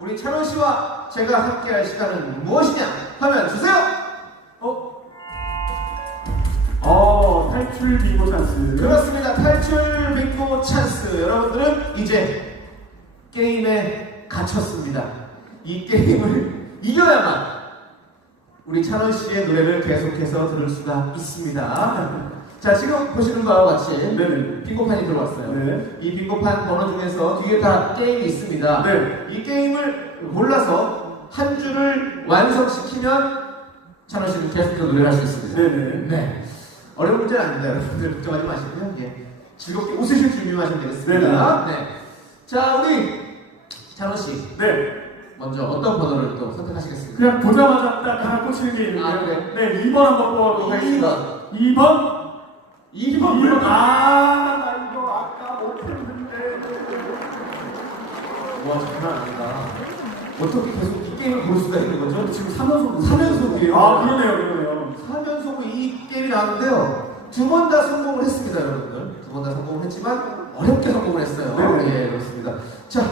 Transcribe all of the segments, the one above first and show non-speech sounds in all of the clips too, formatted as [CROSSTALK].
우리 찬원 씨와 제가 함께할 시간은 무엇이냐? 하면 주세요. 어? 어, 탈출 빙고 찬스. 그렇습니다. 탈출 빙고 찬스. 여러분들은 이제 게임에 갇혔습니다. 이 게임을 [LAUGHS] 이겨야만 우리 찬원 씨의 노래를 계속해서 들을 수가 있습니다. 자, 지금 보시는 바와 같이 네네. 빙고판이 들어왔어요. 네. 이 빙고판 번호 중에서 뒤에 다 게임이 있습니다. 네. 이 게임을 골라서 한 줄을 완성시키면 찬원 씨는 계속해서 노래를 할 수 있습니다. 네네. 네. 어려운 문제는 아닙니다. 여러분들 걱정하지 마시고요. 예. 즐겁게 웃으실 준비만 하시면 되겠습니다. 네. 자, 우리 찬원 씨. 네. 먼저 어떤 번호를 또 선택하시겠습니까? 그냥 보자마자 딱 하나 꽂히는 게 있는데. 아, 그래? 네, 2번 한번 뽑아보도록 하겠습니다. 2번. 2번 2번. 불러. 아, 나 이거 아까 못했는데. 와, 장난 아니다. 어떻게 계속 이 게임을 고를 수가 있는 거죠? 지금 3연속. 3연속이에요. 아, 그러네요, 그러네요. 3연속으로 이 게임이 나왔는데요. 두 번 다 성공을 했습니다, 여러분들. 두 번 다 성공을 했지만 어렵게 성공을 했어요. 네. 예, 그렇습니다. 자,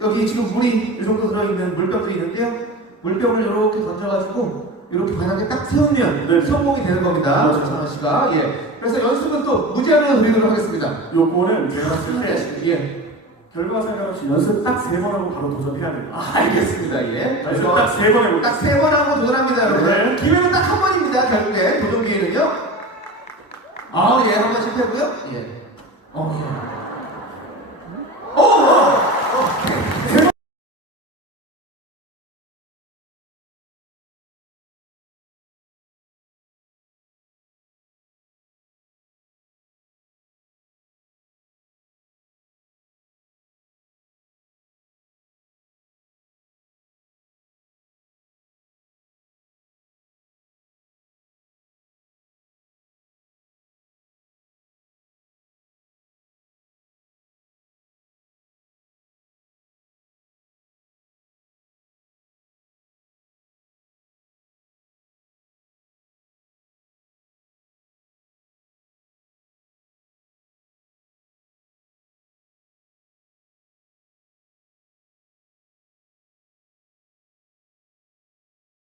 여기 지금 물이 이 정도 들어있는 물병도 있는데요. 물병을 이렇게 던져가지고 이렇게 바닥에 딱 세우면 네. 성공이 되는 겁니다. 그렇죠. 정한 씨가. 예. 그래서 연습은 또 무제한으로 드리도록 하겠습니다. 요거는 제가 봤을 때 예. 결과 상관없이 연습 딱 세 번 하고 바로 도전해야 돼요. 아, 알겠습니다. 예. 연습 딱 세 번 해볼게요. 딱 세 번 하고 도전합니다, 여러분. 네. 기회는 딱 한 번입니다, 결국에. 도전 기회는요. 아, 예, 한번 실패고요. 예. 어, 예.